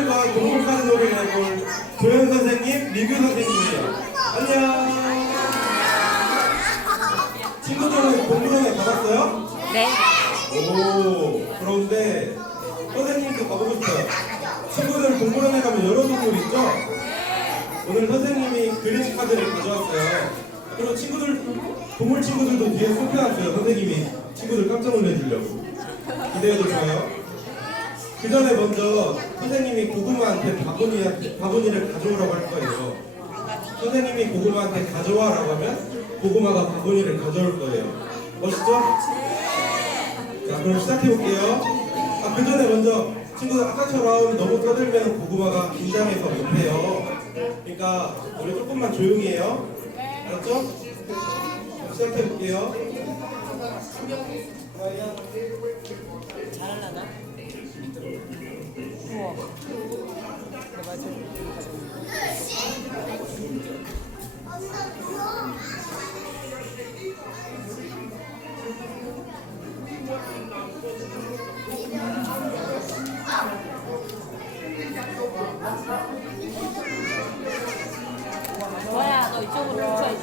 친구들과 동물카드 놀이를 해볼 조현 선생님, 리뷰 선생님이에요. 안녕. 친구들은 동물원에 가봤어요? 네. 오, 그런데 선생님도 가보고 싶어요. 친구들 동물원에 가면 여러 동물 있죠? 오늘 선생님이 그림 카드를 가져왔어요. 그리고 친구들, 동물 친구들도 뒤에 숨겨놨어요. 선생님이 친구들 깜짝 놀래주려고. 기대해도 좋아요? 그 전에 먼저 선생님이 고구마한테 바구니를 가져오라고 할 거예요. 선생님이 고구마한테 가져와라고 하면 고구마가 바구니를 가져올 거예요. 멋있죠? 자, 그럼 시작해볼게요. 아, 그 전에 먼저 친구들 아까처럼 너무 떠들면 고구마가 긴장해서 못해요. 그러니까 우리 조금만 조용히 해요. 알았죠? 시작해볼게요. 잘하려나? 우와. 내가 지금 뭐야, 너 이쪽으로, 저이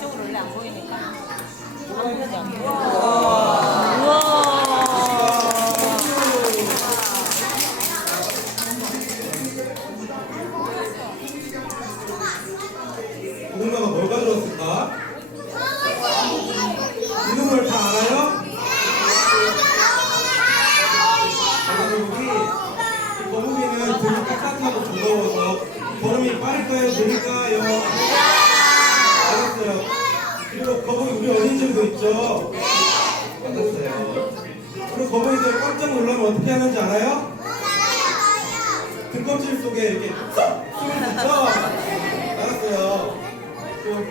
거북이 우리 어린이집도 있죠? 알았어요. 그리고 거북이들 깜짝 놀라면 어떻게 하는지 알아요? 등껍질 속에 이렇게 쏙! 숨을 넣죠? 알았어요. 또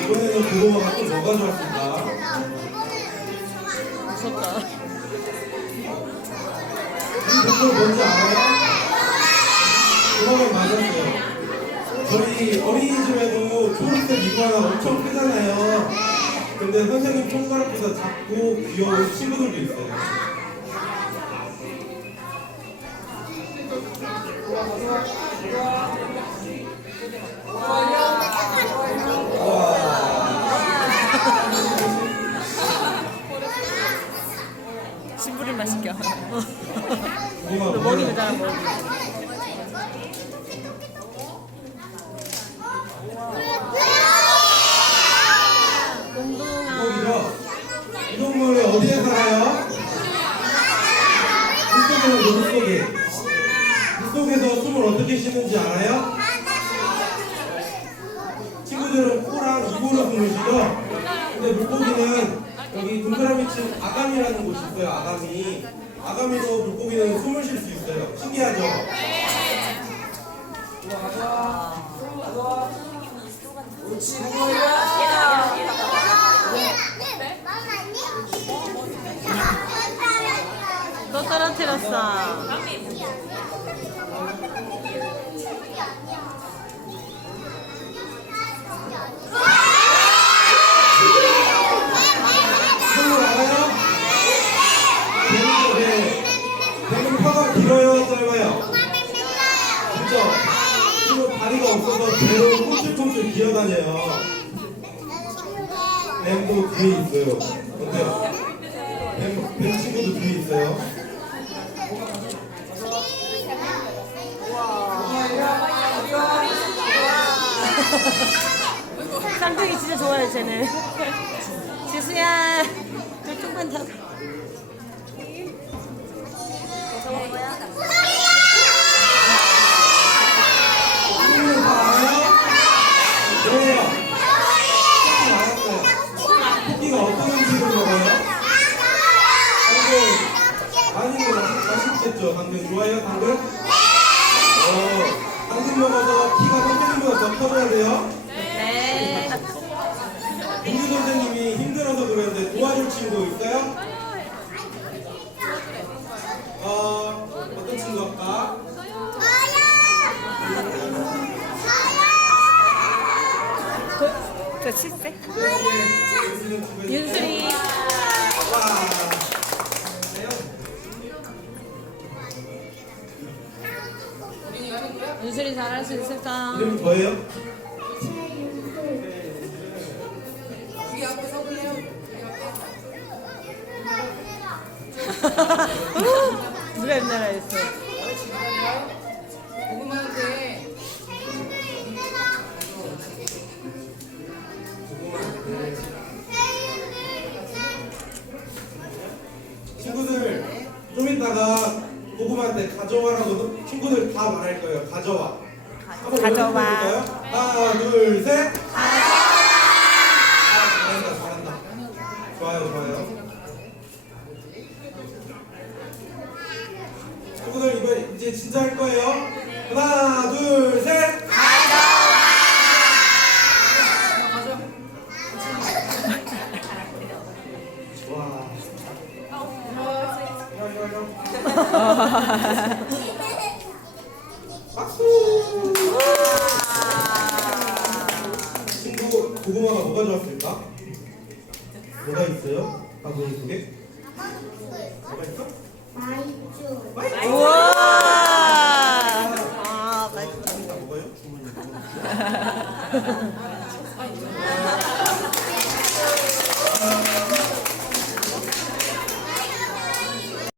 이번에는 고구마가 또 뭐가 좋았을까? 이 동물 뭔지 알아요? 그거는 맞았어요. 저희 어린이집에도 초록색 이구아나 엄청 크잖아요. 근데 선생님 손가락보다 작고 귀여운 친구들도 있어요. 너 먹이는 먹이. 물고기죠? 이 동물이 어디에 살아요? 물속에는 물속에. 물속에서 숨을 어떻게 쉬는지 알아요? 친 아가미라는 곳이 있어요, 아가미. 아가미로 물고기는 숨을 쉴 수 있어요. 신기하죠? 또 떨어뜨렸어. 없어서 배로 꿈틀꿈틀 기어다녀요. 뱀도 뒤에 있어요. 어때요? 뱀, 뱀 친구도 뒤에 있어요. 쌍둥이 진짜 좋아해, 쟤는. 지수야, 저쪽만 다. 친구들 다 알아요? 그래요. 알았어요. 토끼가 어떤 음식을 먹어요? 당근. 많이 거 맛있겠죠? 당근 좋아해요? 당근? 어, 당근 먹어서 키가 선생님보다 더 커져야 돼요? 네. 민규 선생님이 힘들어서 그러는데 도와줄 친구 있어요? 어, 어떤 친구 할까? 6세 7세 윤수는 집에 윤수리 와. 윤수리 잘할 수 있을까? 이름 뭐예요? 누가 옛날에 했어? 친구들 좀 이따가 고구마한테 가져와라고 친구들 다 말할 거예요. 가져와. 한번 가져와. 하나, 둘, 셋. 아, 잘한다, 잘한다. 좋아요, 좋아요. 친구들 이번 이제 진짜 할 거예요. 하나, 둘, 친구 고구마가 뭐가 좋았을까? 뭐가 있어요? 바구니 속에? 뭐가 있어? 우와 아 맛있다 뭐가요? 주문이 뭐가?